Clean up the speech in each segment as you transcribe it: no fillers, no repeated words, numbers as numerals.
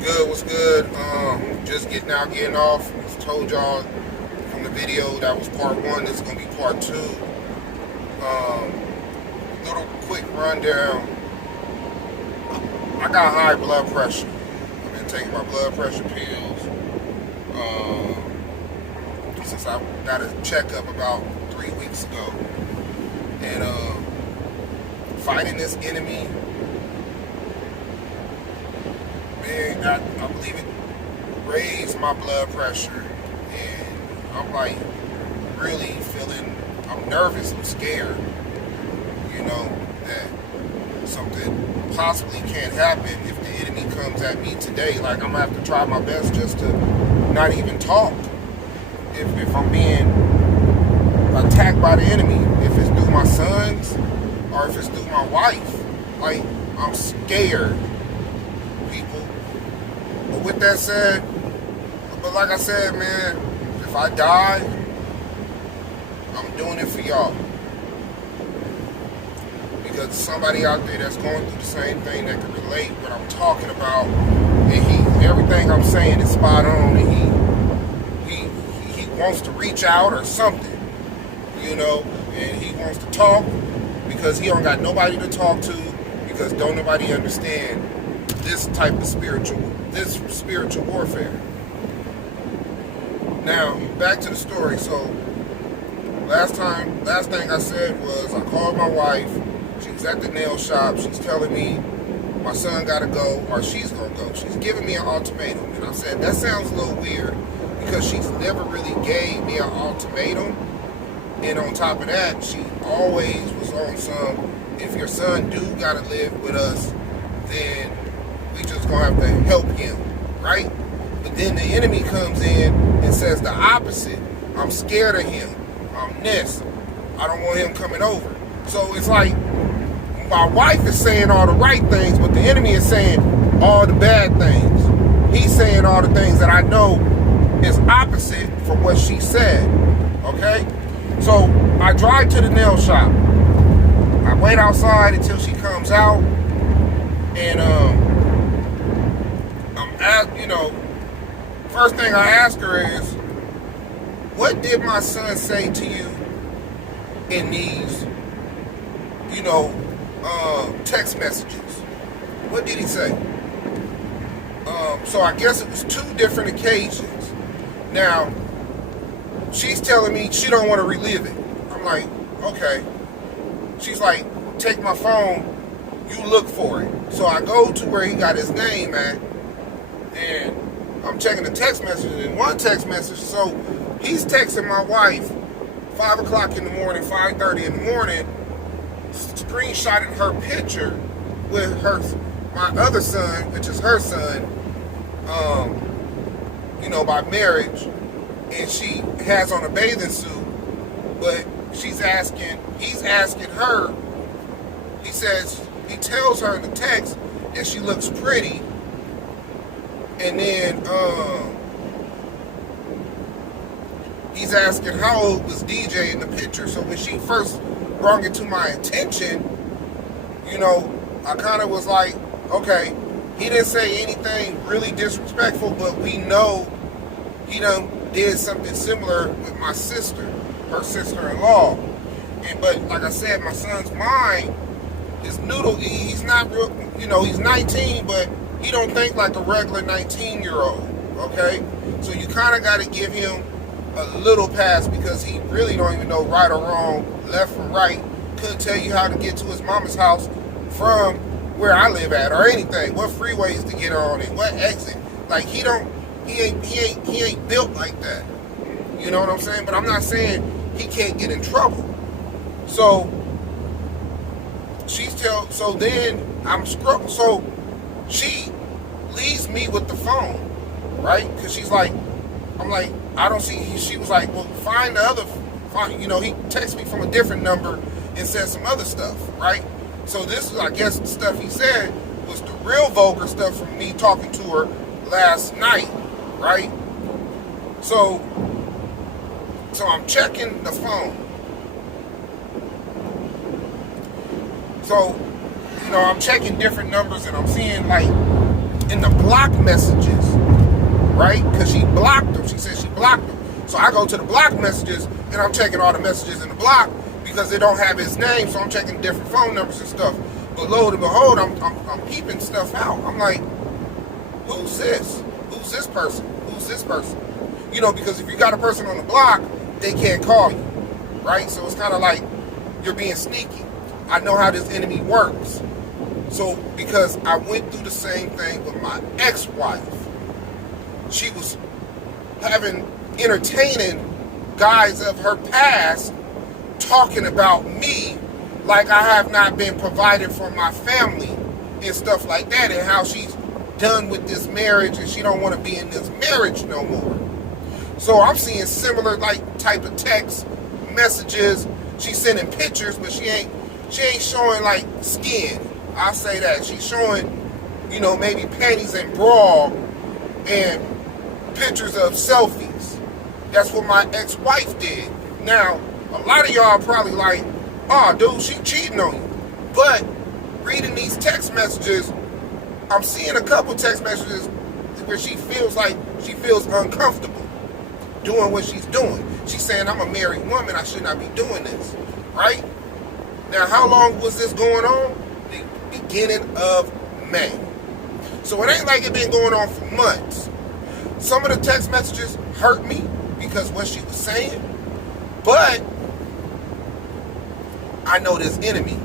good? What's good? Just getting off. I told y'all from the video that was part one. This is gonna be part two. Little quick rundown. I got high blood pressure. I've been taking my blood pressure pills since I got a checkup about 3 weeks ago, and fighting this enemy. Man, I believe it raised my blood pressure, and I'm like really feeling, I'm nervous, I'm scared, that something possibly can't happen if the enemy comes at me today. Like, I'm gonna have to try my best just to not even talk if I'm being attacked by the enemy, if it's through my sons or if it's through my wife. Like, I'm scared, people. But with that said, but like I said, man, if I die, I'm doing it for y'all. Because somebody out there that's going through the same thing that can relate what I'm talking about, and everything I'm saying is spot on, and he wants to reach out or something, and he wants to talk because he don't got nobody to talk to, because don't nobody understand this type of spiritual warfare. Now, back to the story. So, last thing I said was I called my wife. She was at the nail shop. She's telling me my son gotta go, or she's gonna go. She's giving me an ultimatum. And I said, that sounds a little weird, because she's never really gave me an ultimatum. And on top of that, she always was on some, if your son do gotta live with us, then we just gonna have to help him, right? But then the enemy comes in and says the opposite. I'm scared of him. I'm this. I don't want him coming over. So it's like my wife is saying all the right things, but the enemy is saying all the bad things. He's saying all the things that I know is opposite from what she said. Okay? So I drive to the nail shop. I wait outside until she comes out, and I'm asked, first thing I ask her is, what did my son say to you in these, text messages? What did he say? So I guess it was 2 different occasions. Now, she's telling me she don't want to relive it. I'm like, okay. She's like, take my phone, you look for it. So I go to where he got his name at, and I'm checking the text messages. And one text message, so he's texting my wife 5 o'clock in the morning, 5:30 in the morning, screenshotting her picture with my other son, which is her son, by marriage, and she has on a bathing suit, but he's asking her, he tells her in the text that she looks pretty, and then he's asking how old was DJ in the picture. So when she first brought it to my attention, I kind of was like, okay, he didn't say anything really disrespectful, but we know he done did something similar with my sister, her sister-in-law. But like I said, my son's mind is noodle. He's not real, he's 19, but he don't think like a regular 19-year-old, okay? So you kind of got to give him a little pass, because he really don't even know right or wrong, left from right. Couldn't tell you how to get to his mama's house from where I live at, or anything. What freeways to get on and what exit. Like, he ain't built like that. You know what I'm saying? But I'm not saying he can't get in trouble. So so then I'm scrolling. So she leaves me with the phone, right? Because she's like, I'm like, I don't see. She was like, well, find the other. He texted me from a different number and said some other stuff, right? So this is, I guess, the stuff he said was the real vulgar stuff from me talking to her last night, right? So I'm checking the phone. So, I'm checking different numbers, and I'm seeing, like, in the block messages, right? Because she blocked them. She said she blocked them. So I go to the block messages, and I'm checking all the messages in the block because they don't have his name, so I'm checking different phone numbers and stuff. But lo and behold, I'm keeping stuff out. I'm like, who's this? Who's this person? Who's this person? You know, because if you got a person on the block, they can't call you, right? So it's kind of like you're being sneaky. I know how this enemy works. So because I went through the same thing with my ex-wife, she was entertaining guys of her past talking about me like I have not been provided for my family and stuff like that, and how she's done with this marriage and she don't want to be in this marriage no more. So I'm seeing similar like type of text messages. She's sending pictures, but she ain't showing like skin. I'll say that. She's showing, you know, maybe panties and bra and pictures of selfies. That's what my ex-wife did. Now, a lot of y'all are probably like, oh, dude, she cheating on you. But reading these text messages, I'm seeing a couple text messages where she feels uncomfortable doing what she's doing. She's saying, I'm a married woman, I should not be doing this, right? Now, how long was this going on? The beginning of May. So it ain't like it been going on for months. Some of the text messages hurt me because what she was saying, but I know this enemy,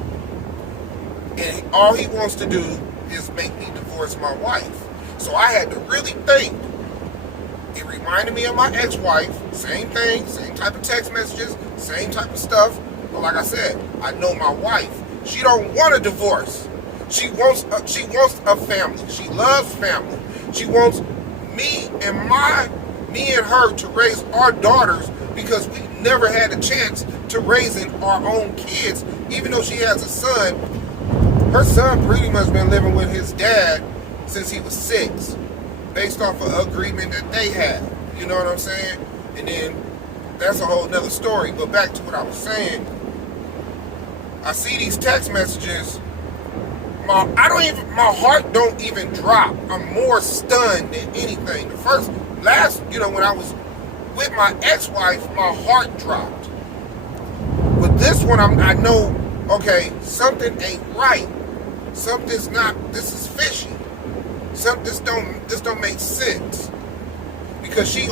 and all he wants to do is make me divorce my wife. So I had to really think. It reminded me of my ex-wife. Same thing, same type of text messages, same type of stuff. But like I said, I know my wife. She don't want a divorce. She wants a family. She loves family. She wants me and her to raise our daughters, because we never had a chance to raising our own kids. Even though she has a son, her son pretty much been living with his dad since he was 6, based off of agreement that they had. You know what I'm saying? And then that's a whole nother story. But back to what I was saying, I see these text messages. My heart don't even drop. I'm more stunned than anything. When I was with my ex-wife, my heart dropped. But this one, I know, okay, something ain't right. Something's not. This is fishy. This don't make sense. Because she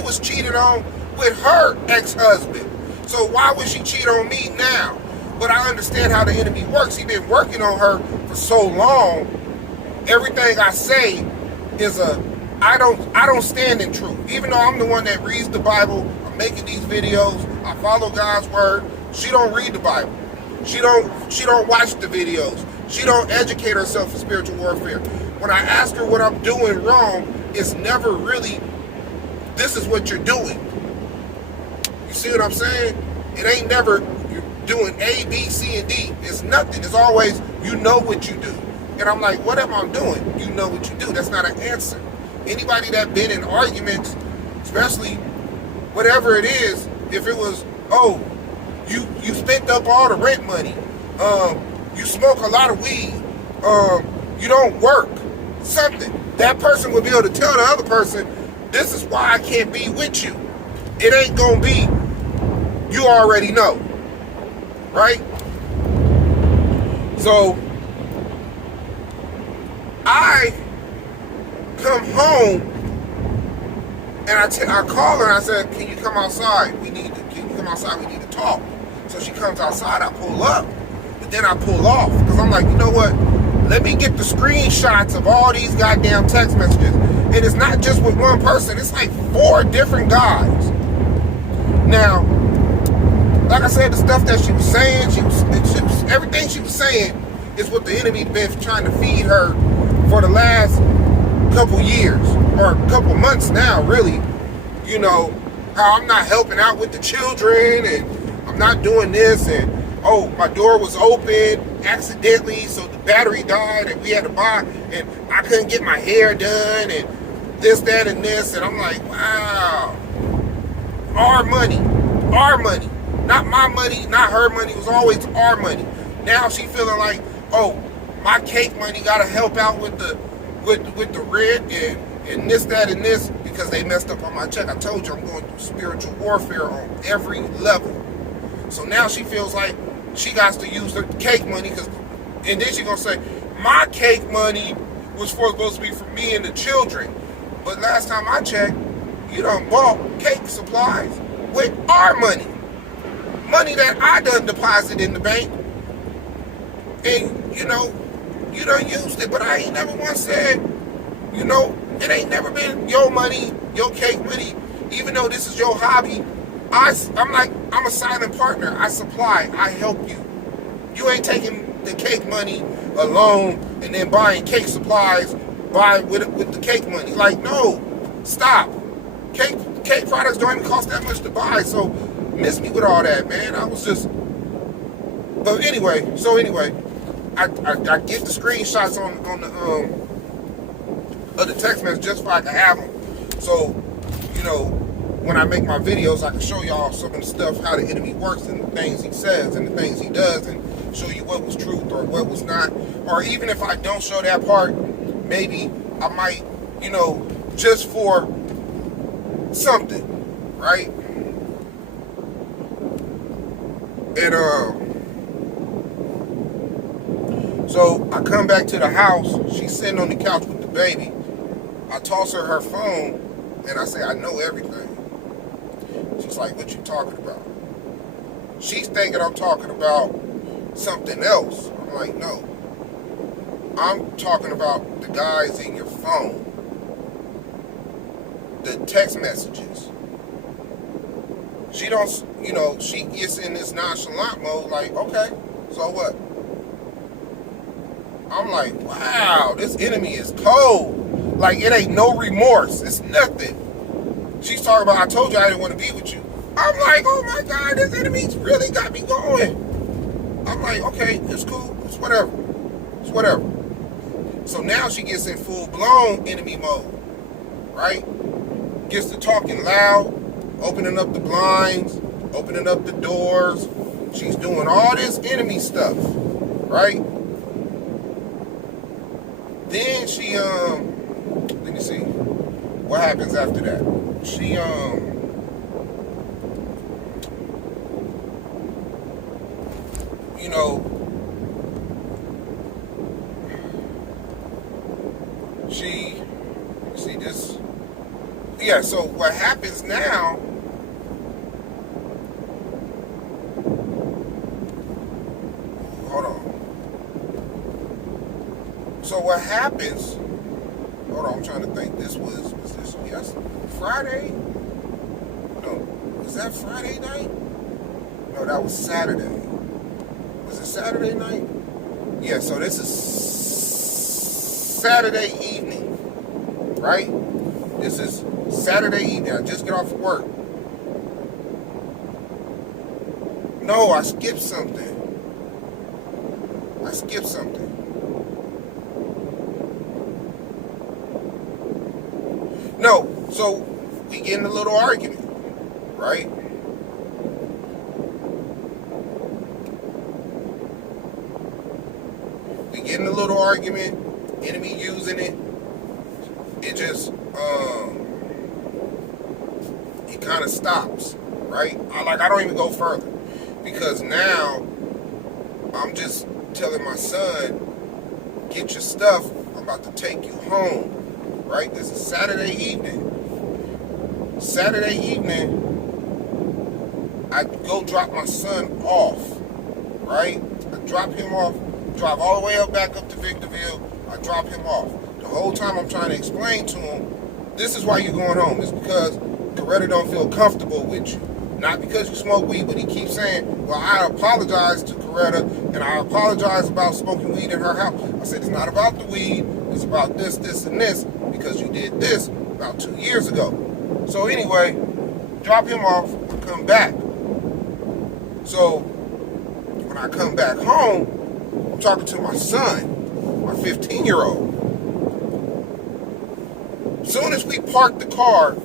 was cheated on with her ex-husband. So why would she cheat on me now? But I understand how the enemy works. He's been working on her for so long. Everything I say is I don't stand in truth. Even though I'm the one that reads the Bible, I'm making these videos, I follow God's word. She don't read the Bible. She don't watch the videos. She don't educate herself in spiritual warfare. When I ask her what I'm doing wrong, it's never really, this is what you're doing. You see what I'm saying? It ain't never you're doing A, B, C, and D. It's nothing. It's always, you know what you do. And I'm like, what am I doing? You know what you do. That's not an answer. Anybody that been in arguments, especially whatever it is, if it was, oh, you spent up all the rent money, you smoke a lot of weed, you don't work, something, that person would be able to tell the other person, this is why I can't be with you. It ain't gonna be, you already know, right? So I come home and I call her and I said, can you come outside? Can you come outside? We need to talk. So she comes outside, I pull up, but then I pull off because I'm like, you know what? Let me get the screenshots of all these goddamn text messages. And it's not just with one person, it's like 4 different guys. Now, like I said, the stuff that she was saying, everything she was saying is what the enemy been trying to feed her for the last couple years, or a couple months now, really. You know, how I'm not helping out with the children, and I'm not doing this, and oh, my door was open accidentally, so the battery died, and we had to buy, and I couldn't get my hair done, and this, that, and this, and I'm like, wow. Our money, not my money, not her money, it was always our money. Now she feeling like, oh, my cake money gotta help out with the with the red and this, that, and this because they messed up on my check. I told you I'm going through spiritual warfare on every level. So now she feels like she got to use her cake money and then she gonna say, my cake money was supposed to be for me and the children. But last time I checked, you done bought cake supplies with our money. Money that I done deposit in the bank. And, you done used it. But I ain't never once said, it ain't never been your money, your cake money. Even though this is your hobby, I'm a silent partner. I supply, I help you. You ain't taking the cake money alone and then buying cake supplies with the cake money. Like, no, stop. Cake products don't even cost that much to buy, so miss me with all that, man. I was just, but anyway, I get the screenshots on the of the text message just so I can have them. So, when I make my videos, I can show y'all some of the stuff, how the enemy works and the things he says and the things he does, and show you what was truth or what was not. Or even if I don't show that part, maybe I might, just for something, right? And so I come back to the house. She's sitting on the couch with the baby. I toss her phone and I say, I know everything. She's like, what you talking about? She's thinking I'm talking about something else. I'm like, no. I'm talking about the guys in your phone. The text messages. She don't, she gets in this nonchalant mode like, okay, so what? I'm like, wow, this enemy is cold. Like, it ain't no remorse. It's nothing. She's talking about, I told you I didn't want to be with you. I'm like, oh my God, this enemy's really got me going. I'm like, okay, it's cool. It's whatever. It's whatever. So now she gets in full-blown enemy mode, right? Gets to talking loud, opening up the blinds, opening up the doors. She's doing all this enemy stuff, right? Then she, let me see, what happens after that? She, see this, yeah, so what happens now, hold on. So what happens, hold on, I'm trying to think, was this, yes, Friday? No, was that Friday night? No, that was Saturday. Was it Saturday night? Yeah, so this is Saturday evening, right? This is Saturday evening. I just get off of work. No, I skipped something. No, so we get in a little argument, right? We get in a little argument, enemy using it. It just, it kind of stops, right? I don't even go further because now I'm just telling my son, get your stuff, I'm about to take you home. Right? This is Saturday evening. Saturday evening, I go drop my son off. Right? I drop him off, drive all the way back up to Victorville. I drop him off. The whole time I'm trying to explain to him, this is why you're going home. It's because Coretta don't feel comfortable with you. Not because you smoke weed, but he keeps saying, well, I apologize to Coretta, and I apologize about smoking weed in her house. I said, it's not about the weed. It's about this, this, and this, because you did this about 2 years ago. So anyway, drop him off, come back. So when I come back home, I'm talking to my son, my 15-year-old. As soon as we park the car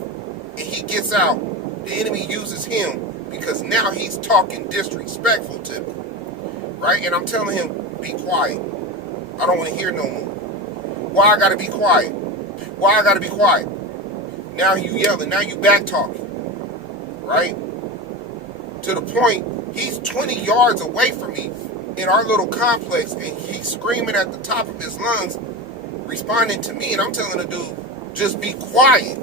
and he gets out, the enemy uses him because now he's talking disrespectful to me, right? And I'm telling him, be quiet. I don't want to hear no more. Why I gotta be quiet? Why I gotta be quiet? Now you yelling, now you back talking, right? To the point, he's 20 yards away from me in our little complex, and he's screaming at the top of his lungs, responding to me, and I'm telling the dude, just be quiet.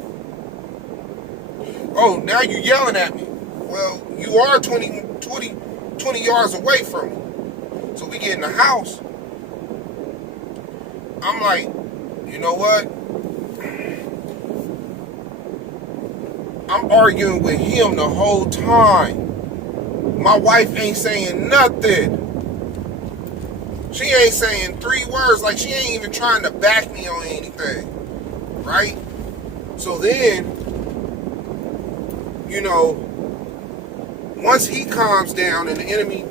Oh, now you're yelling at me. Well, you are 20 yards away from me. So we get in the house. I'm like, you know what? I'm arguing with him the whole time. My wife ain't saying nothing. She ain't saying 3 words. Like, she ain't even trying to back me on anything. Right? So then, you know, once he calms down and the enemy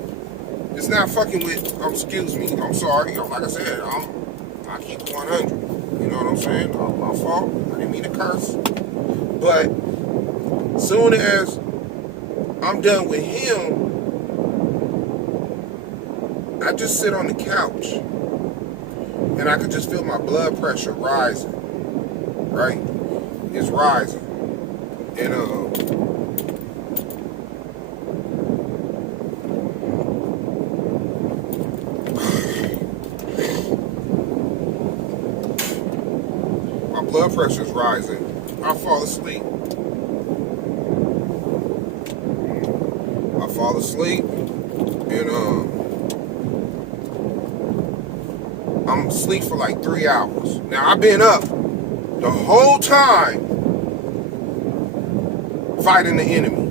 is not fucking with, excuse me, I'm sorry. Like I said, I keep it 100. You know what I'm saying? My fault. I didn't mean to curse. But soon as I'm done with him, I just sit on the couch and I could just feel my blood pressure rising, right? It's rising. And my blood pressure is rising. I fall asleep. And I'm asleep for like 3 hours. Now I've been up the whole time fighting the enemy.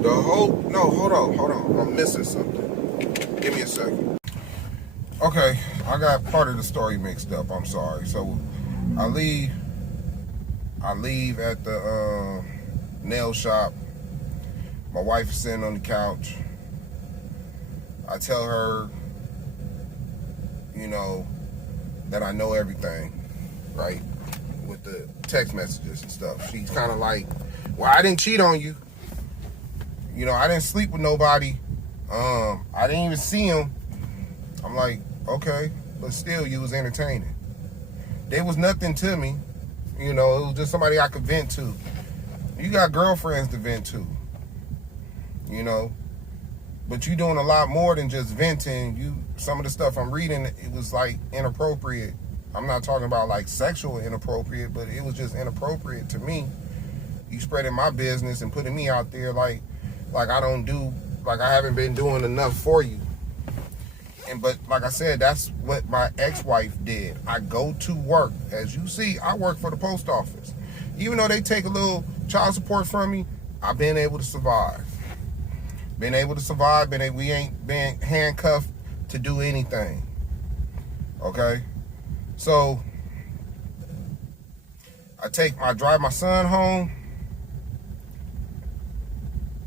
No, hold on. I'm missing something. Give me a second. Okay, I got part of the story mixed up. I'm sorry. So I leave at the nail shop. My wife is sitting on the couch. I tell her, you know, that I know everything, right? With the text messages and stuff. She's kind of like, well, I didn't cheat on you. You know, I didn't sleep with nobody. I didn't even see him. I'm like, okay, but still, you was entertaining. There was nothing to me. You know, it was just somebody I could vent to. You got girlfriends to vent to. You know, but you doing a lot more than just venting. Some of the stuff I'm reading, it was like inappropriate. I'm not talking about like sexual inappropriate, but it was just inappropriate to me. You spreading my business and putting me out there like I don't do, like I haven't been doing enough for you. But like I said, that's what my ex-wife did. I go to work. As you see, I work for the post office. Even though they take a little child support from me, I've been able to survive. We ain't been handcuffed to do anything. Okay? So I drive my son home.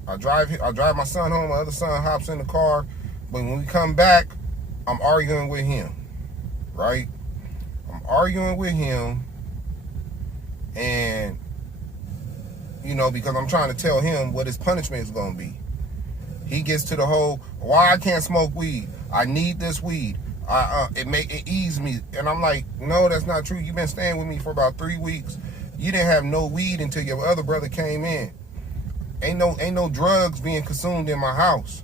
I drive my son home. My other son hops in the car. But when we come back, I'm arguing with him. Right? I'm arguing with him. And, you know, because I'm trying to tell him what his punishment is going to be. He gets to the whole, why I can't smoke weed? I need this weed. It ease me. And I'm like, no, that's not true. You've been staying with me for about 3 weeks. You didn't have no weed until your other brother came in. Ain't no drugs being consumed in my house.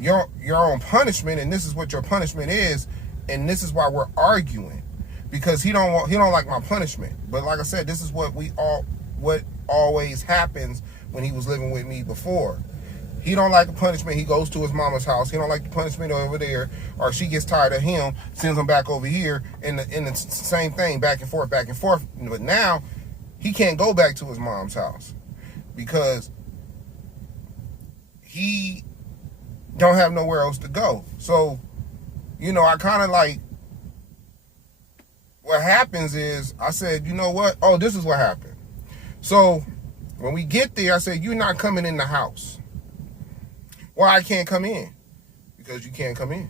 Your own punishment, and this is what your punishment is, and this is why we're arguing, because he don't like my punishment. But like I said, this is what always happens when he was living with me before. He don't like the punishment. He goes to his mama's house. He don't like the punishment over there, or she gets tired of him, sends him back over here, and the same thing, back and forth. But now he can't go back to his mom's house because he don't have nowhere else to go. So, you know, I kind of like, what happens is, I said, you know what? Oh, this is what happened. So when we get there, I said, you're not coming in the house. Why I can't come in? Because you can't come in.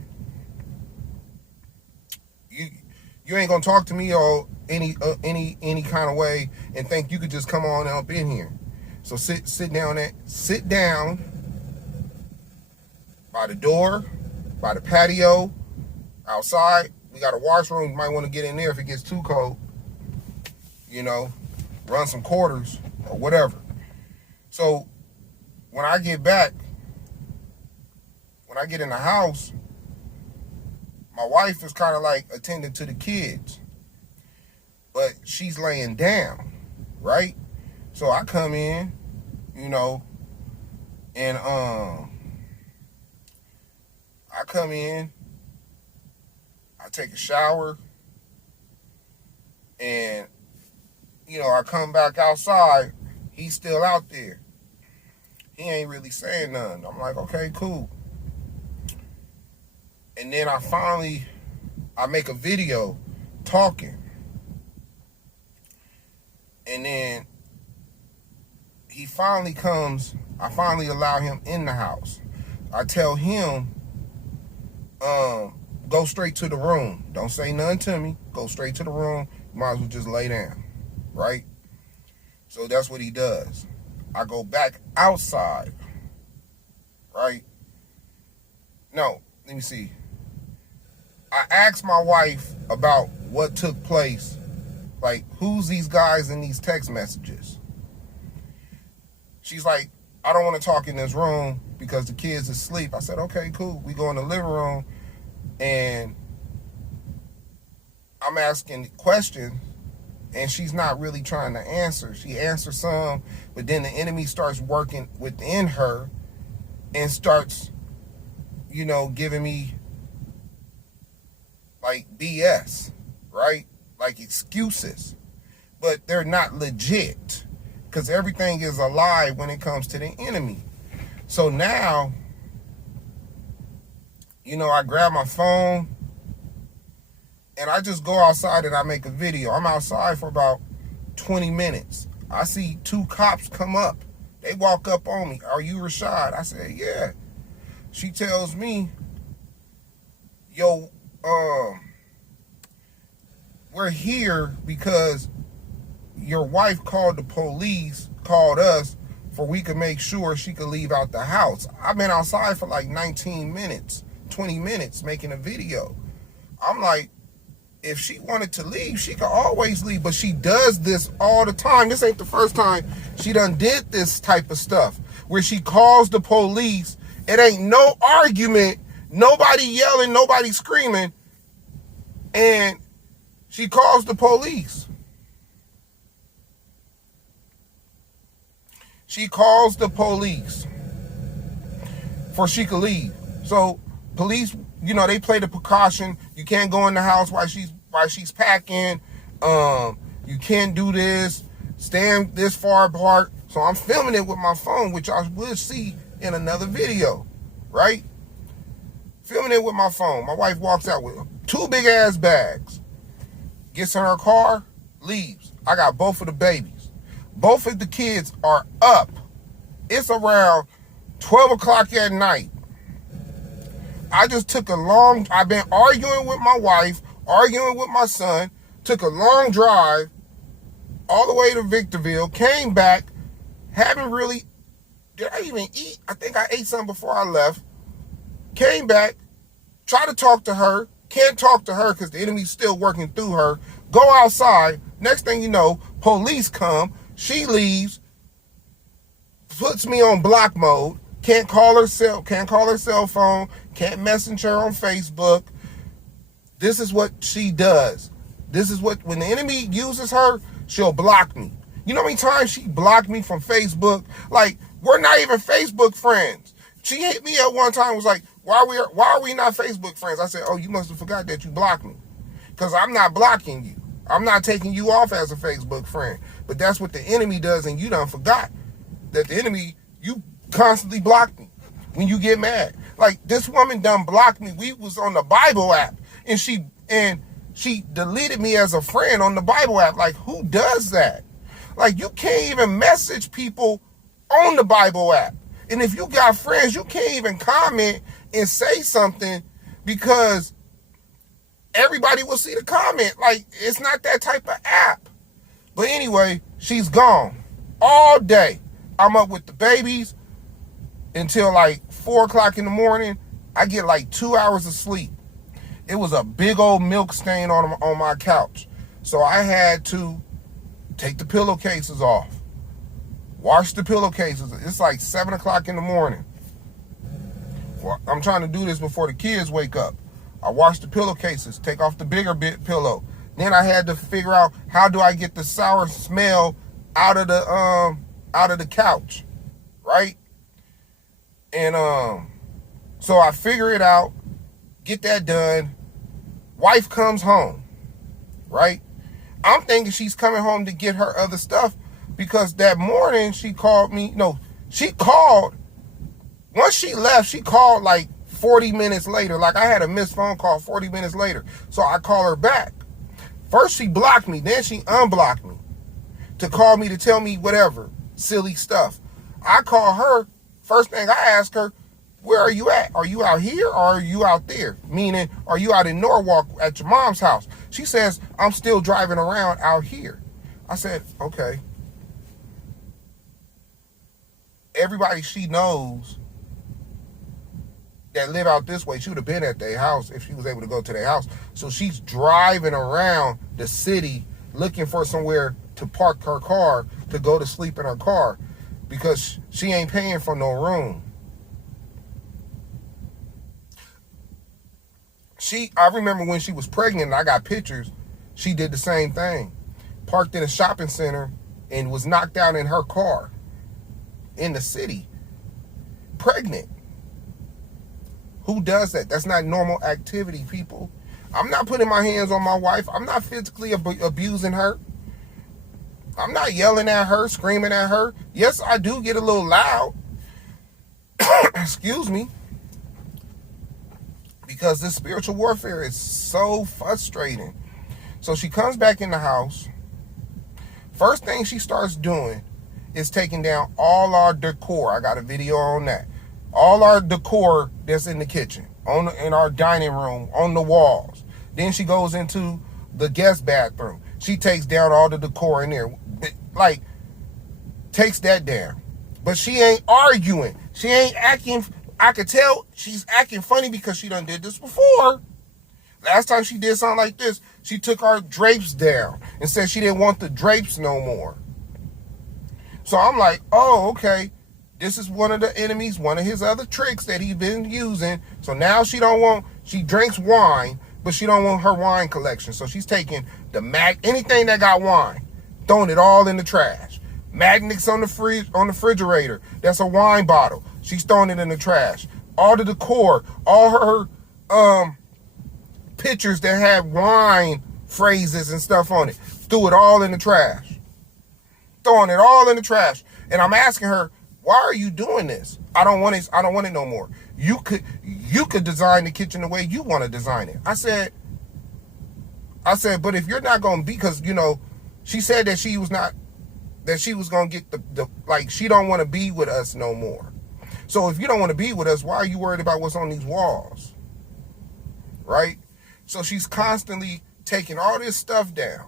You ain't gonna talk to me or any kind of way and think you could just come on up in here. So sit down by the door, by the patio, outside, We got a washroom. You might want to get in there if it gets too cold. Run some quarters or whatever. So when I get back, when I get in the house, my wife is kind of like attending to the kids, but she's laying down, right? So I come in, and I come in, I take a shower, and I come back outside, he's still out there. He ain't really saying nothing. I'm like, okay, cool. And then I make a video talking. And then he finally comes, I finally allow him in the house. I tell him, go straight to the room. Don't say nothing to me. Go straight to the room. You might as well just lay down, right? So that's what he does. I go back outside, right? No, let me see. I asked my wife about what took place. Like, who's these guys in these text messages? She's like, I don't want to talk in this room because the kids are asleep. I said, okay, cool. We go in the living room and I'm asking questions and she's not really trying to answer. She answers some, but then the enemy starts working within her and starts, giving me like BS, right? Like excuses, but they're not legit because everything is a lie when it comes to the enemy. So now, I grab my phone and I just go outside and I make a video. I'm outside for about 20 minutes. I see 2 cops come up. They walk up on me. Are you Rashad? I said, yeah. She tells me, yo, we're here because your wife called the police, called us for we could make sure she could leave out the house. I've been outside for like 19 minutes, 20 minutes making a video. I'm like, if she wanted to leave, she could always leave, but she does this all the time. This ain't the first time she done did this type of stuff where she calls the police. It ain't no argument, nobody yelling, nobody screaming, and she calls the police. She calls the police for she could leave. So police, they play the precaution. You can't go in the house while she's packing. You can't do this. Stand this far apart. So I'm filming it with my phone, which I will see in another video, right? Filming it with my phone. My wife walks out with 2 big ass bags. Gets in her car, leaves. I got both of the babies. Both of the kids are up. It's around 12 o'clock at night. I just took I've been arguing with my wife, arguing with my son, took a long drive all the way to Victorville, came back, did I even eat? I think I ate something before I left. Came back, tried to talk to her, can't talk to her because the enemy's still working through her. Go outside, next thing you know, police come, she leaves, puts me on block mode, can't call her cell phone, can't message her on Facebook. This is what she does. This is what, when the enemy uses her, she'll block me. You know how many times she blocked me from Facebook? Like, we're not even Facebook friends. She hit me up one time, was like, why are we not Facebook friends? I said, oh, you must have forgot that you blocked me. Because I'm not blocking you. I'm not taking you off as a Facebook friend. But that's what the enemy does, and you done forgot that the enemy, you constantly block me when you get mad. Like, this woman done blocked me. We was on the Bible app, and she deleted me as a friend on the Bible app. Like, who does that? Like, you can't even message people on the Bible app. And if you got friends, you can't even comment and say something because everybody will see the comment. Like, it's not that type of app. But anyway, she's gone all day. I'm up with the babies until like 4 o'clock in the morning. I get like 2 hours of sleep. it was a big old milk stain on my couch. So I had to take the pillowcases off, wash the pillowcases. It's like 7 o'clock in the morning. Well, I'm trying to do this before the kids wake up. I wash the pillowcases, take off the bigger pillow. Then I had to figure out, how do I get the sour smell out of the couch, right? And so I figure it out, get that done. Wife comes home, right? I'm thinking she's coming home to get her other stuff, because that morning she called me. No, she called. Once she left, she called like 40 minutes later. Like, I had a missed phone call 40 minutes later. So I call her back. First she blocked me, then she unblocked me to call me to tell me whatever, silly stuff. I call her, first thing I ask her, where are you at? Are you out here or are you out there? Meaning, are you out in Norwalk at your mom's house? She says, I'm still driving around out here. I said, okay. Everybody she knows that live out this way, she would have been at their house if she was able to go to their house. So she's driving around the city looking for somewhere to park her car to go to sleep in her car, because she ain't paying for no room. I remember when she was pregnant and I got pictures, she did the same thing. Parked in a shopping center and was knocked out in her car in the city. Pregnant. Who does that? That's not normal activity, people. I'm not putting my hands on my wife. I'm not physically abusing her. I'm not yelling at her, screaming at her. Yes, I do get a little loud. Excuse me. Because this spiritual warfare is so frustrating. So she comes back in the house. First thing she starts doing is taking down all our decor. I got a video on that. All our decor that's in the kitchen, in our dining room, on the walls. Then she goes into the guest bathroom. She takes down all the decor in there. Like, takes that down. But she ain't arguing. She ain't acting. I could tell she's acting funny because she done did this before. Last time she did something like this, she took our drapes down and said she didn't want the drapes no more. So I'm like, oh, okay. This is one of the enemies, one of his other tricks that he's been using. So now she drinks wine, but she don't want her wine collection. So she's taking anything that got wine, throwing it all in the trash. Magnets on the refrigerator, that's a wine bottle. She's throwing it in the trash. All the decor, all her pictures that have wine phrases and stuff on it, threw it all in the trash. Throwing it all in the trash. And I'm asking her, why are you doing this? I don't want it no more. You could design the kitchen the way you want to design it. I said, but if you're not going to be, because, she said that she was going to get she don't want to be with us no more. So if you don't want to be with us, why are you worried about what's on these walls? Right? So she's constantly taking all this stuff down.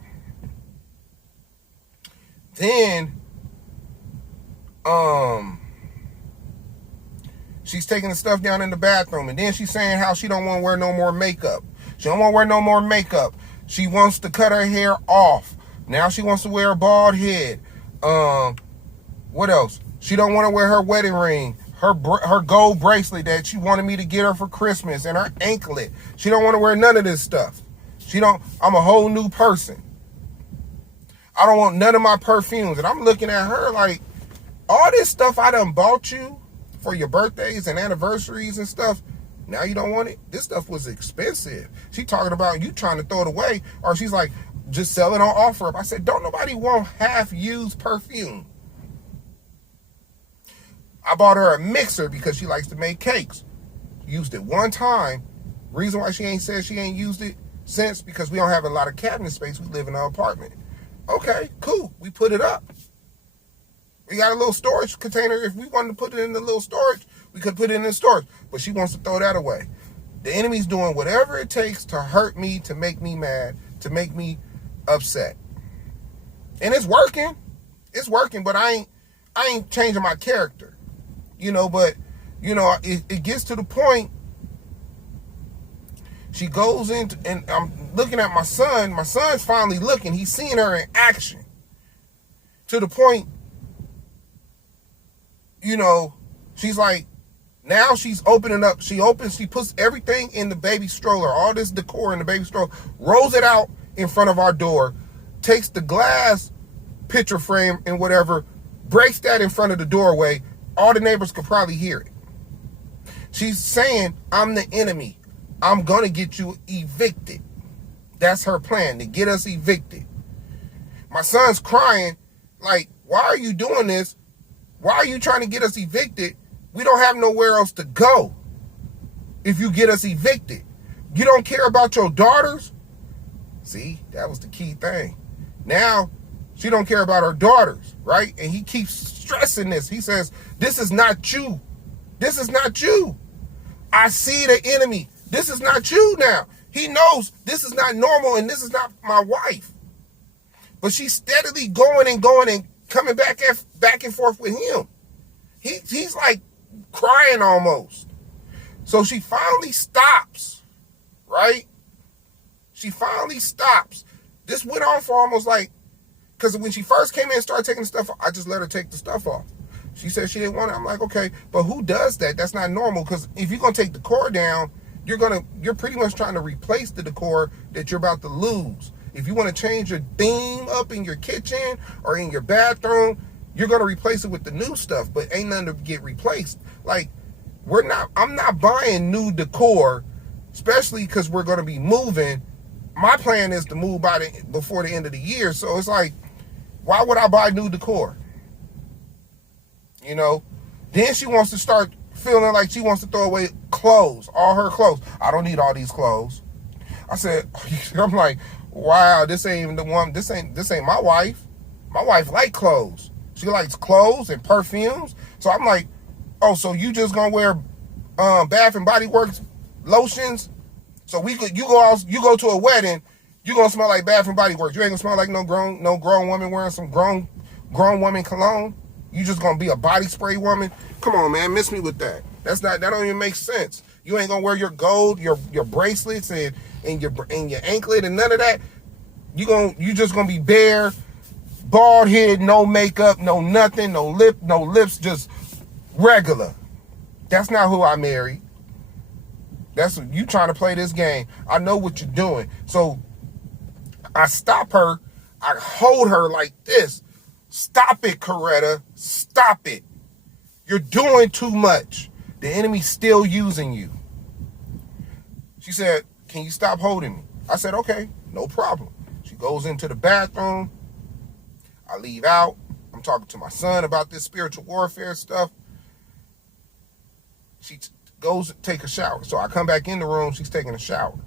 Then, she's taking the stuff down in the bathroom, and then she's saying how she don't want to wear no more makeup. She don't want to wear no more makeup. She wants to cut her hair off. Now she wants to wear a bald head. What else? She don't want to wear her wedding ring, her gold bracelet that she wanted me to get her for Christmas, and her anklet. She don't want to wear none of this stuff. I'm a whole new person. I don't want none of my perfumes. And I'm looking at her like, all this stuff I done bought you for your birthdays and anniversaries and stuff, now you don't want it? This stuff was expensive. She talking about you trying to throw it away, or she's like, just sell it on offer. I said, don't nobody want half-used perfume. I bought her a mixer because she likes to make cakes. Used it one time. Reason why she ain't said she ain't used it since, because we don't have a lot of cabinet space. We live in an apartment. Okay, cool. We put it up. We got a little storage container. If we wanted to put it in the little storage, we could put it in the storage. But she wants to throw that away. The enemy's doing whatever it takes to hurt me, to make me mad, to make me upset. And it's working. It's working, but I ain't changing my character. But it gets to the point She goes into, and I'm looking at my son. My son's finally looking. He's seeing her in action. To the point, you know, she's like, now she's opening up. She puts everything in the baby stroller, all this decor in the baby stroller, rolls it out in front of our door, takes the glass picture frame and whatever, breaks that in front of the doorway. All the neighbors could probably hear it. She's saying, I'm the enemy. I'm going to get you evicted. That's her plan, to get us evicted. My son's crying, like, why are you doing this? Why are you trying to get us evicted? We don't have nowhere else to go if you get us evicted. You don't care about your daughters? See, that was the key thing. Now, she don't care about her daughters, right? And he keeps stressing this. He says, this is not you. This is not you. I see the enemy. This is not you now. He knows this is not normal and this is not my wife. But she's steadily going and coming back and forth with him. He's like crying almost. So she finally stops, right? She finally stops. This went on for almost like, because when she first came in and started taking the stuff off, I just let her take the stuff off. She said she didn't want it. I'm like, okay, but who does that? That's not normal, because if you're going to take the decor down, you're pretty much trying to replace the decor that you're about to lose. If you want to change your theme up in your kitchen or in your bathroom, you're going to replace it with the new stuff, but ain't nothing to get replaced. Like, I'm not buying new decor, especially because we're going to be moving. My plan is to move before the end of the year. So it's like, why would I buy new decor? You know, then she wants to start feeling like she wants to throw away clothes, all her clothes. I don't need all these clothes. I said, I'm like, wow, this ain't even the one. This ain't my wife. My wife like clothes. She likes clothes and perfumes. So I'm like, oh, so you just gonna wear Bath and Body Works lotions? So you go to a wedding, you gonna smell like Bath and Body Works. You ain't gonna smell like no grown woman wearing some grown woman cologne. You just gonna be a body spray woman? Come on, man, miss me with that. That don't even make sense. You ain't gonna wear your gold, your bracelets and your anklet and none of that. You just gonna be bare, bald head, no makeup, no nothing, no lips, just regular. That's not who I married. That's you trying to play this game. I know what you're doing. So I stop her. I hold her like this. Stop it, Coretta. Stop it. You're doing too much. The enemy's still using you. She said, can you stop holding me? I said, okay, no problem. She goes into the bathroom. I leave out. I'm talking to my son about this spiritual warfare stuff. She goes to take a shower. So I come back in the room. She's taking a shower,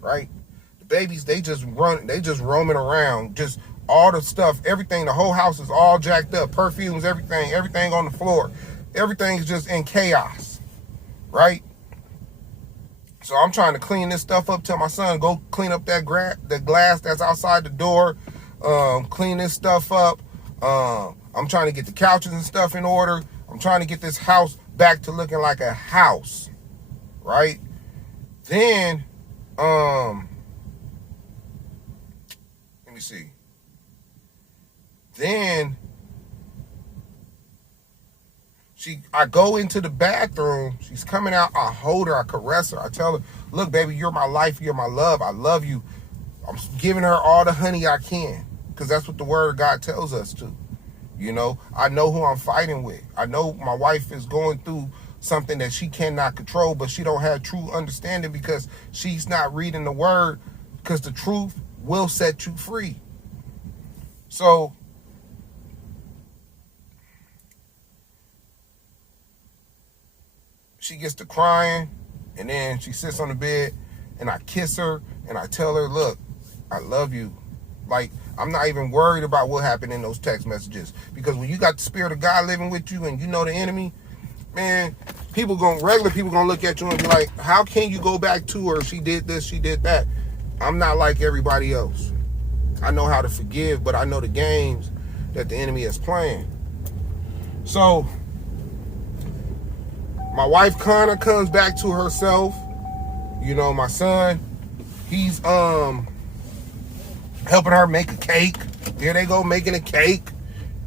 right? The babies, they just roaming around, just all the stuff, everything, the whole house is all jacked up, perfumes, everything on the floor. Everything's just in chaos, right? So I'm trying to clean this stuff up, tell my son, go clean up the glass that's outside the door, clean this stuff up. I'm trying to get the couches and stuff in order. I'm trying to get this house back to looking like a house, right? Then, let me see. Then I go into the bathroom. She's coming out. I hold her. I caress her. I tell her, look, baby, you're my life. You're my love. I love you. I'm giving her all the honey I can, because that's what the word of God tells us to. You know, I know who I'm fighting with. I know my wife is going through something that she cannot control, but she don't have true understanding because she's not reading the word, because the truth will set you free. So she gets to crying, and then she sits on the bed, and I kiss her, and I tell her, look, I love you. Like, I'm not even worried about what happened in those text messages, because when you got the Spirit of God living with you and you know the enemy, man, regular people gonna look at you and be like, how can you go back to her? She did this, she did that. I'm not like everybody else. I know how to forgive, but I know the games that the enemy is playing. So my wife kind of comes back to herself. You know, my son, he's helping her make a cake. There they go making a cake.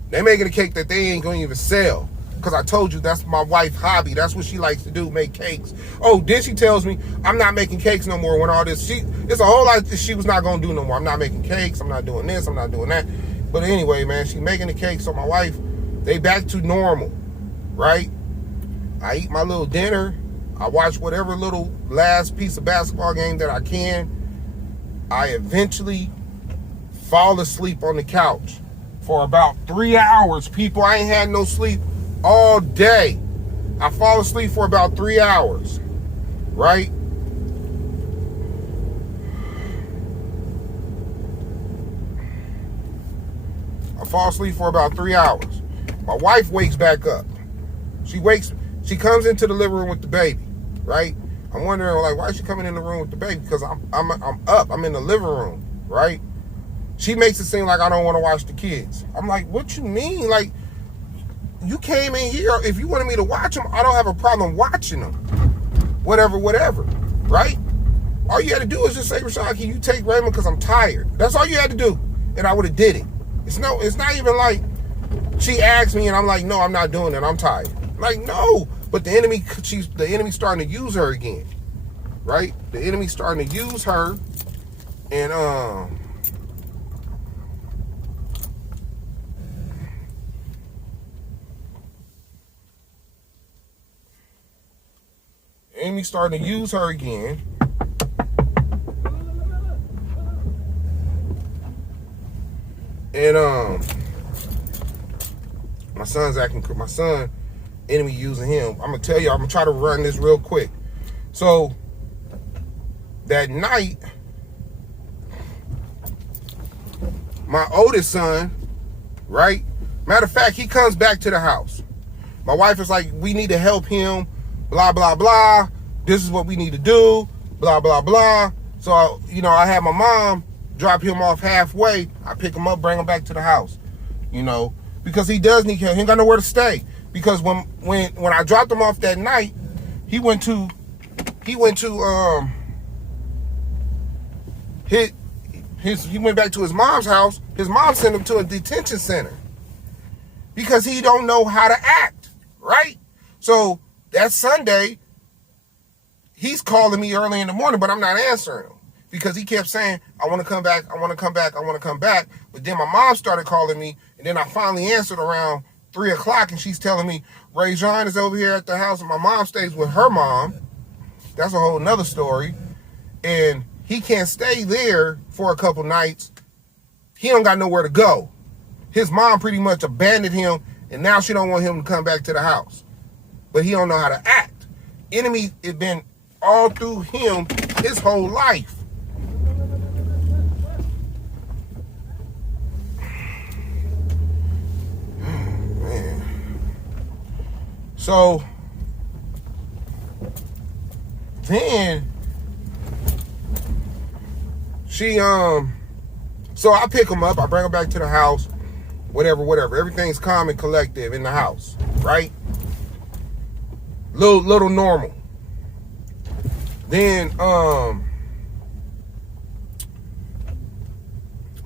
They're making a cake that they ain't gonna even sell. Because I told you that's my wife's hobby. That's what she likes to do, make cakes. Oh, then she tells me I'm not making cakes no more when all this. It's a whole lot that she was not going to do no more. I'm not making cakes. I'm not doing this. I'm not doing that. But anyway, man, she making the cakes. So my wife, they back to normal, right? I eat my little dinner. I watch whatever little last piece of basketball game that I can. I eventually fall asleep on the couch for about 3 hours. People, I ain't had no sleep all day. I fall asleep for about 3 hours, right? I fall asleep for about 3 hours. My wife wakes back up. She comes into the living room with the baby, right? I'm wondering, like, why is she coming in the room with the baby? Because I'm up. I'm in the living room, right? She makes it seem like I don't want to watch the kids. I'm like, what you mean? Like, you came in here. If you wanted me to watch them, I don't have a problem watching them. Whatever, right? All you had to do is just say, Rashad, can you take Raymond because I'm tired? That's all you had to do, and I would have did it. It's not even like she asked me and I'm like, no, I'm not doing it. I'm tired. Like, no. But the enemy's starting to use her again, right? The enemy's starting to use her, and Amy's starting to use her again. And my son, enemy using him. I'm gonna tell you, I'm gonna try to run this real quick. So that night, my oldest son, right? Matter of fact, he comes back to the house. My wife is like, we need to help him, blah, blah, blah. This is what we need to do, blah, blah, blah. So, I had my mom drop him off halfway. I pick him up, bring him back to the house, because he does need help. He ain't got nowhere to stay. Because when I dropped him off that night, he went back to his mom's house. His mom sent him to a detention center because he don't know how to act, right? So that Sunday, he's calling me early in the morning, but I'm not answering him because he kept saying, I want to come back, I want to come back, I want to come back. But then my mom started calling me, and then I finally answered around 3 o'clock, and she's telling me, Ray John is over here at the house, and my mom stays with her mom. That's a whole nother story. And he can't stay there for a couple nights. He don't got nowhere to go. His mom pretty much abandoned him, and now she don't want him to come back to the house. But he don't know how to act. Enemy has been all through him his whole life. So then so I pick him up, I bring him back to the house, whatever. Everything's calm and collective in the house, right? Little normal. Then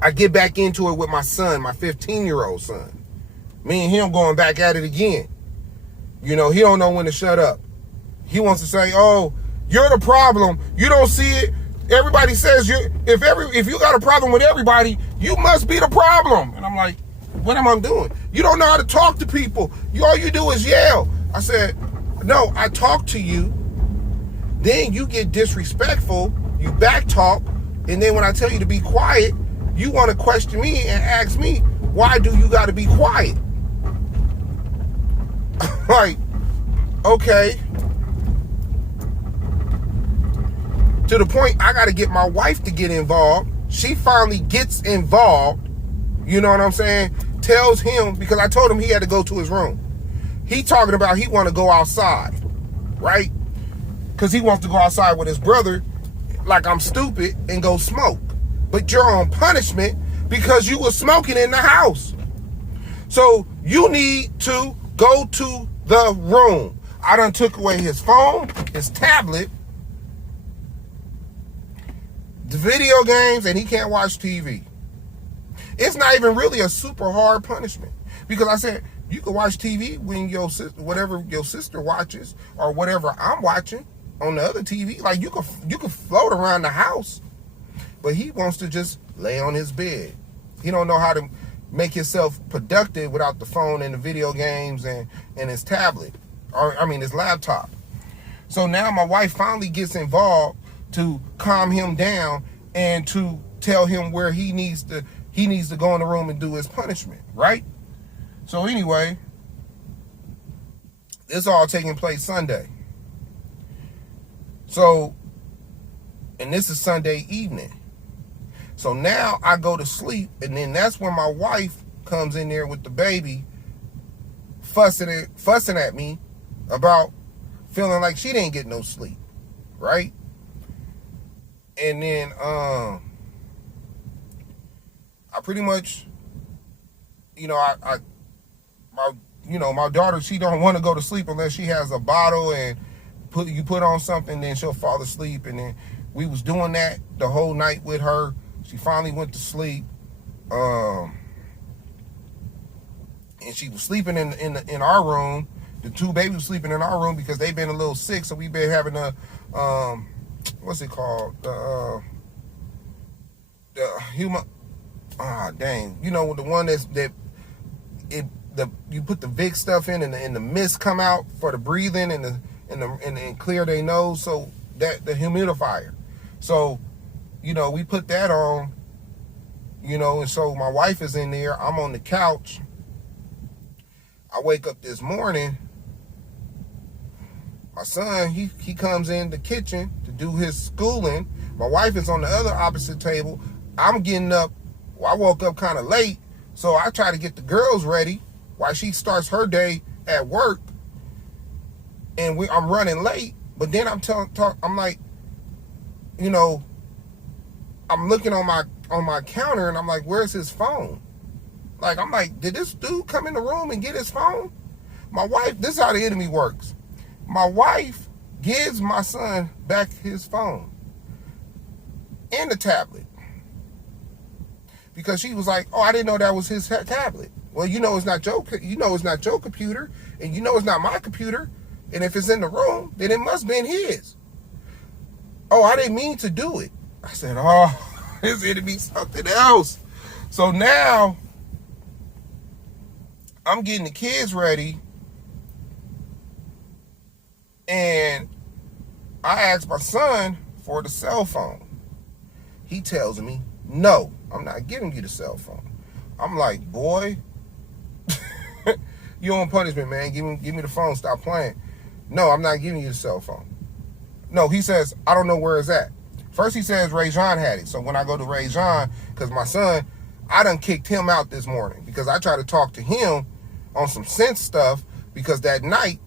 I get back into it with my son, my 15-year-old son. Me and him going back at it again. He don't know when to shut up. He wants to say, oh, you're the problem. You don't see it. Everybody says if you got a problem with everybody, you must be the problem. And I'm like, what am I doing? You don't know how to talk to people. All you do is yell. I said, no, I talk to you. Then you get disrespectful. You back talk. And then when I tell you to be quiet, you want to question me and ask me, why do you got to be quiet? Like, okay. To the point I got to get my wife to get involved. She finally gets involved. You know what I'm saying? Tells him, because I told him he had to go to his room. He talking about he want to go outside, right? Because he wants to go outside with his brother, like I'm stupid, and go smoke. But you're on punishment because you were smoking in the house. So you need to go to the room. I done took away his phone, his tablet, the video games and he can't watch TV. It's not even really a super hard punishment because I said you can watch TV when whatever your sister watches or whatever I'm watching on the other TV. Like you can float around the house, but he wants to just lay on his bed. He don't know how to make himself productive without the phone and the video games and his tablet, or I mean his laptop. So now my wife finally gets involved to calm him down and to tell him where he needs to go in the room and do his punishment, right? So anyway, this all taking place Sunday. So, and this is Sunday evening. So now I go to sleep, and then that's when my wife comes in there with the baby, fussing at me about feeling like she didn't get no sleep, right? And then I pretty much, my daughter, she don't want to go to sleep unless she has a bottle and put on something, then she'll fall asleep. And then we was doing that the whole night with her. She finally went to sleep, and she was sleeping in our room. The two babies were sleeping in our room because they've been a little sick, so we've been having a what's it called, the human, dang, the one you put the Vicks stuff in and the mist come out for the breathing and clear their nose, so that the humidifier. So we put that on, and so my wife is in there. I'm on the couch. I wake up this morning. My son, he comes in the kitchen to do his schooling. My wife is on the other opposite table. I'm getting up. Well, I woke up kind of late, so I try to get the girls ready while she starts her day at work. And I'm running late. But then I'm like, I'm looking on my counter and I'm like, where's his phone? Like, I'm like, did this dude come in the room and get his phone? My wife, this is how the enemy works. My wife gives my son back his phone and the tablet because she was like, oh, I didn't know that was his tablet. Well, it's not your computer, and it's not my computer. And if it's in the room, then it must have been his. Oh, I didn't mean to do it. I said, oh, it's going to be something else. So now I'm getting the kids ready, and I asked my son for the cell phone. He tells me, no, I'm not giving you the cell phone. I'm like, boy, you on punishment, man. Give me the phone. Stop playing. No, I'm not giving you the cell phone. No, he says, I don't know where it's at. First he says Rajon had it. So when I go to Rajon, because my son, I done kicked him out this morning because I tried to talk to him on some sense stuff because that night,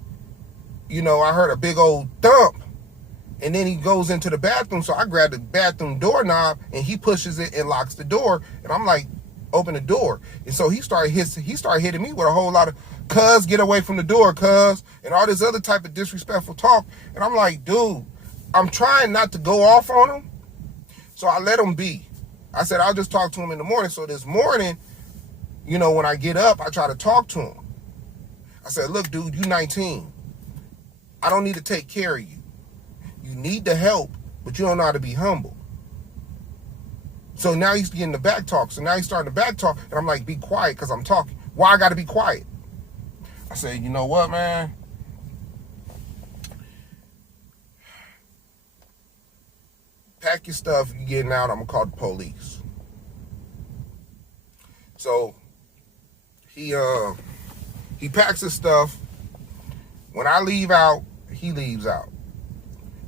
I heard a big old thump, and then he goes into the bathroom. So I grabbed the bathroom doorknob and he pushes it and locks the door. And I'm like, open the door. And so he started hitting me with a whole lot of, cuz, get away from the door, cuz, and all this other type of disrespectful talk. And I'm like, dude, I'm trying not to go off on him. So I let him be. I said, I'll just talk to him in the morning. So this morning, when I get up, I try to talk to him. I said, look, dude, you 19. I don't need to take care of you. You need the help, but you don't know how to be humble. So now he's getting the back talk. So now he's starting to back talk. And I'm like, be quiet because I'm talking. Why I got to be quiet? I said, you know what, man? Pack your stuff. You're getting out. I'm going to call the police. So he packs his stuff. When I leave out, he leaves out.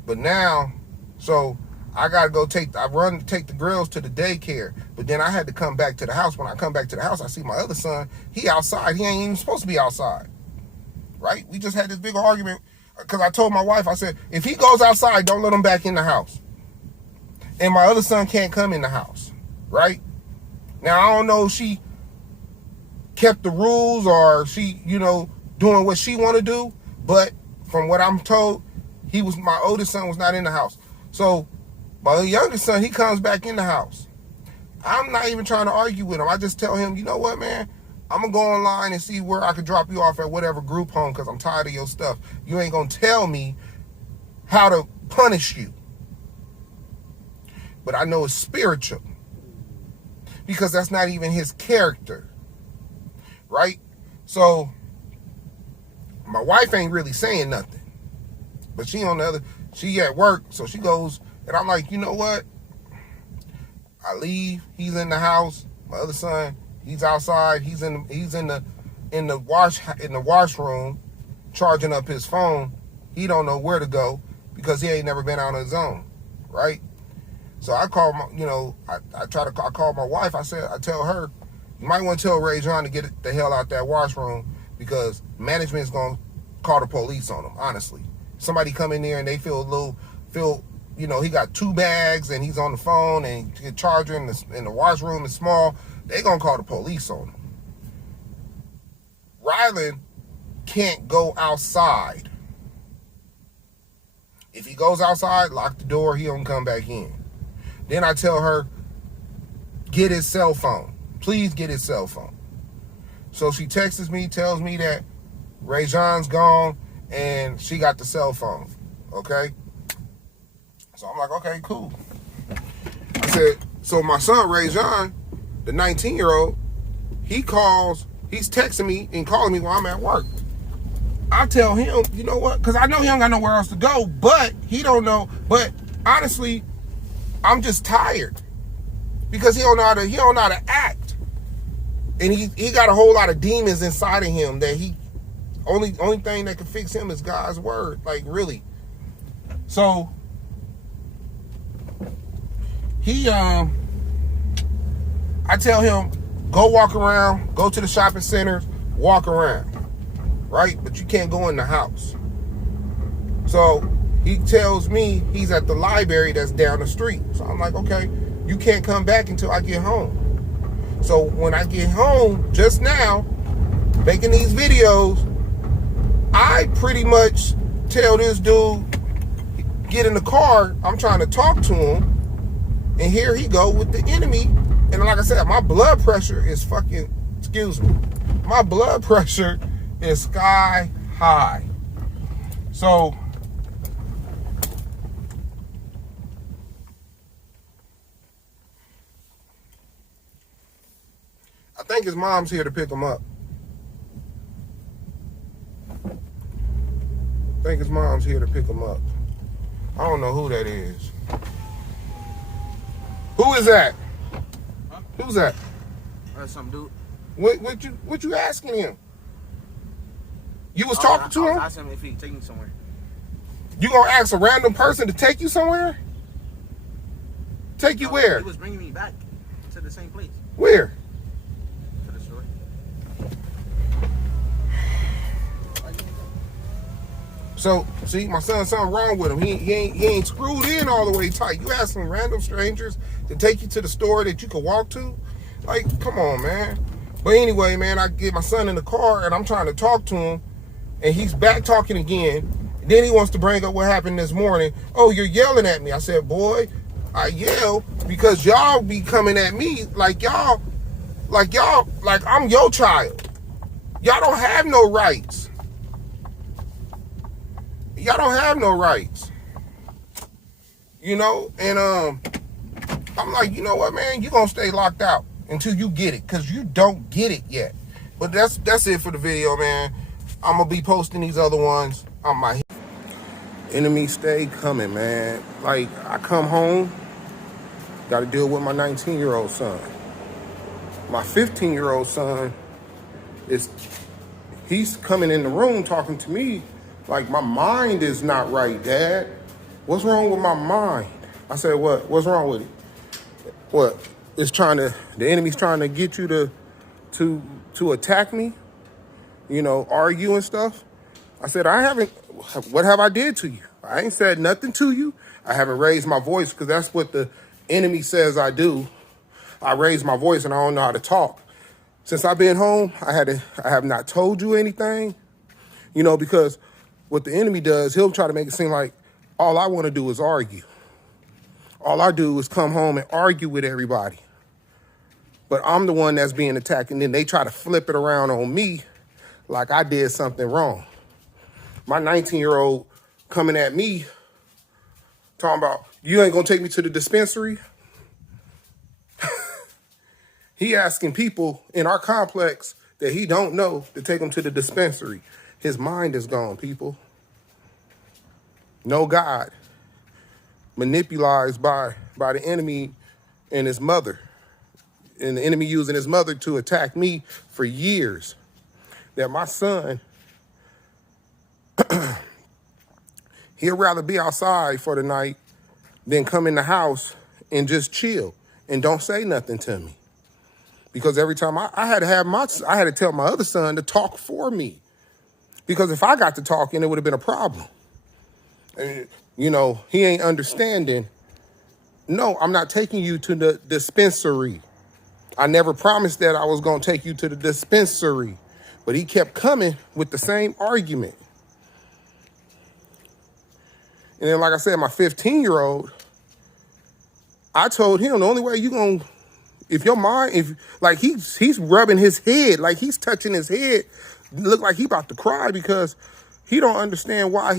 But now, so I got to go take the girls to the daycare. But then I had to come back to the house. When I come back to the house, I see my other son. He outside. He ain't even supposed to be outside. Right? We just had this big argument because I told my wife, I said, if he goes outside, don't let him back in the house. And my other son can't come in the house. Right? Now, I don't know if she kept the rules or she, doing what she want to do. But from what I'm told, my oldest son was not in the house. So My youngest son, he comes back in the house. I'm not even trying to argue with him. I just tell him, you know what, man? I'm going to go online and see where I could drop you off at whatever group home because I'm tired of your stuff. You ain't going to tell me how to punish you. But I know it's spiritual because that's not even his character, right? So my wife ain't really saying nothing, but she at work, so she goes, and I'm like, you know what? I leave. He's in the house. My other son, he's outside. He's in the washroom, charging up his phone. He don't know where to go because he ain't never been out on his own, right? So I call I call my wife. I tell her, you might want to tell Ray John to get the hell out that washroom because management's gonna call the police on him. Honestly, somebody come in there and they feel he got 2 bags and he's on the phone and the charger in the washroom is small. They gonna call the police on him. Rylan can't go outside. If he goes outside, lock the door. He don't come back in. Then I tell her, get his cell phone. Please get his cell phone. So she texts me, tells me that Ray John's gone and she got the cell phone. Okay? So I'm like, okay, cool. I said, so my son, Ray John, the 19-year-old, he's texting me and calling me while I'm at work. I tell him, you know what? Because I know he don't got nowhere else to go, but he don't know. But honestly, I'm just tired because he don't know how to act. And he got a whole lot of demons inside of him that only thing that can fix him is God's word. Like, really. So I tell him, go walk around, go to the shopping centers, walk around, right? But you can't go in the house. So he tells me he's at the library that's down the street. So I'm like, okay, you can't come back until I get home. So when I get home, just now, making these videos, I pretty much tell this dude, get in the car, I'm trying to talk to him, and here he go with the enemy. And like I said, my blood pressure is my blood pressure is sky high. So I think his mom's here to pick him up. I don't know who that is. Who is that? Huh? Who's that? That's some dude. What you asking him? You was talking to him? I was asking him if he could take me somewhere. You gonna ask a random person to take you somewhere? Take you where? He was bringing me back to the same place. Where? To the store. So, see, my son, something wrong with him. He ain't screwed in all the way tight. You ask some random strangers to take you to the store that you can walk to? Like, come on, man. But anyway, man, I get my son in the car and I'm trying to talk to him and he's back talking again. Then he wants to bring up what happened this morning. Oh, you're yelling at me. I said, boy, I yell because y'all be coming at me like I'm your child. Y'all don't have no rights. Y'all don't have no rights. You know, and I'm like, you know what, man, you gonna stay locked out until you get it, because you don't get it yet. But that's it for the video, man. I'm gonna be posting these other ones on my enemy. Stay coming, man. Like, I come home, gotta deal with my 19-year-old son. My 15-year-old son he's coming in the room talking to me like my mind is not right, Dad. What's wrong with my mind? I said, what? What's wrong with it? What? The enemy's trying to get you to attack me, you know, argue and stuff. I said, what have I did to you? I ain't said nothing to you. I haven't raised my voice because that's what the enemy says I do. I raise my voice and I don't know how to talk. Since I've been home, I have not told you anything, you know, because what the enemy does, he'll try to make it seem like all I want to do is argue. All I do is come home and argue with everybody. But I'm the one that's being attacked, and then they try to flip it around on me like I did something wrong. My 19-year-old coming at me, talking about, you ain't gonna take me to the dispensary? He asking people in our complex that he don't know to take him to the dispensary. His mind is gone, people. No God. Manipulated by the enemy and his mother. And the enemy using his mother to attack me for years. That my son, he'll rather be outside for the night than come in the house and just chill and don't say nothing to me. Because every time I had to tell my other son to talk for me. Because if I got to talking, it would have been a problem. And, you know, he ain't understanding. No, I'm not taking you to the dispensary. I never promised that I was going to take you to the dispensary. But he kept coming with the same argument. And then, like I said, my 15-year-old, I told him the only way you going to, if your mind, if like he's rubbing his head, like he's touching his head, look like he about to cry because he don't understand why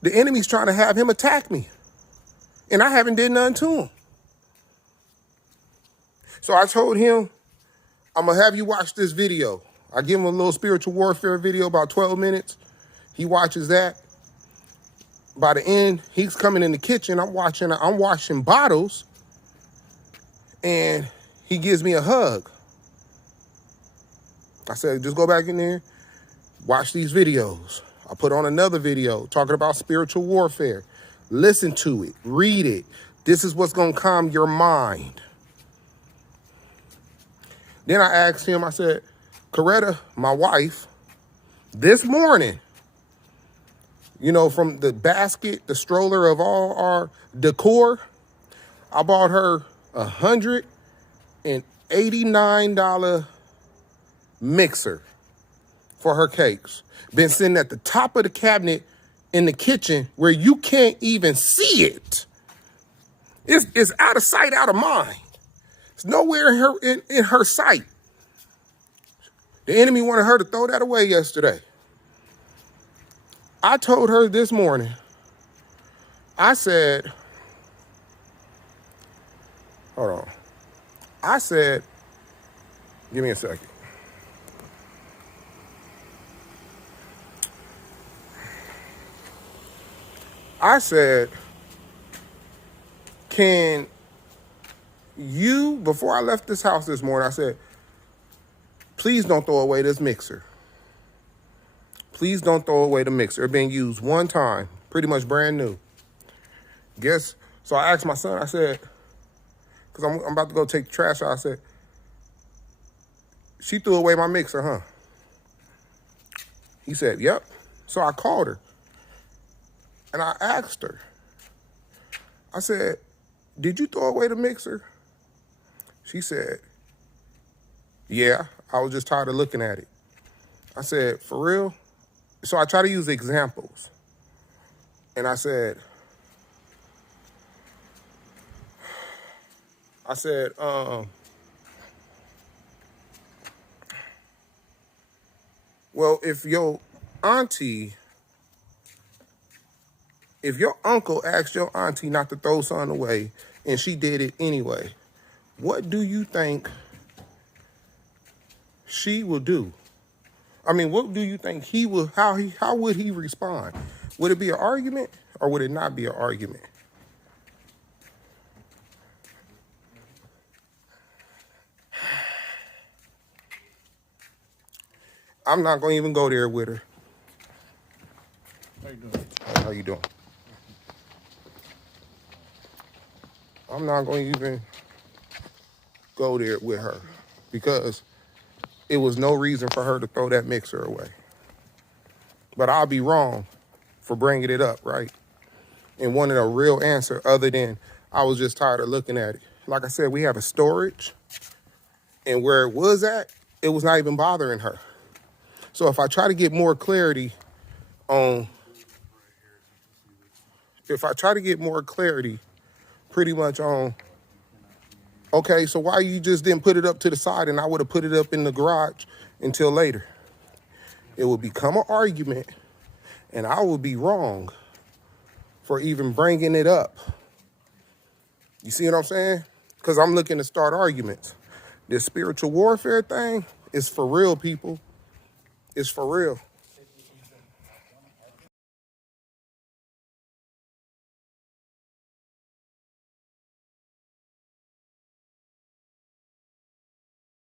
the enemy's trying to have him attack me. And I haven't did nothing to him. So I told him, I'm going to have you watch this video. I give him a little spiritual warfare video, about 12 minutes. He watches that. By the end, he's coming in the kitchen. I'm washing bottles. And he gives me a hug. I said, just go back in there, watch these videos. I put on another video talking about spiritual warfare. Listen to it, read it. This is what's gonna calm your mind. Then I asked him, I said, Coretta, my wife, this morning, you know, from the basket, the stroller of all our decor, I bought her $189 mixer for her cakes. Been sitting at the top of the cabinet in the kitchen where you can't even see it. It's out of sight, out of mind. It's nowhere in her sight. The enemy wanted her to throw that away yesterday. I told her this morning, I said, hold on. I said, give me a second. I said, can you, before I left this house this morning, I said, please don't throw away this mixer. Please don't throw away the mixer. It's been used one time, pretty much brand new. So I asked my son, I said, because I'm about to go take the trash out, I said, she threw away my mixer, huh? He said, yep. So I called her. And I asked her, I said, did you throw away the mixer? She said, yeah, I was just tired of looking at it. I said, for real? So I try to use examples. And I said, well, if your uncle asked your auntie not to throw something away and she did it anyway, what do you think she will do? I mean, what do you think he will, how would he respond? Would it be an argument or would it not be an argument? I'm not going to even go there with her. How you doing? How you doing? I'm not going to even go there with her because it was no reason for her to throw that mixer away. But I'll be wrong for bringing it up, right? And wanting a real answer other than I was just tired of looking at it. Like I said, we have a storage, and where it was at, it was not even bothering her. So if I try to get more clarity on, pretty much on, okay, so why you just didn't put it up to the side and I would have put it up in the garage until later? It would become an argument and I would be wrong for even bringing it up. You see what I'm saying? Because I'm looking to start arguments. This spiritual warfare thing is for real, people. It's for real.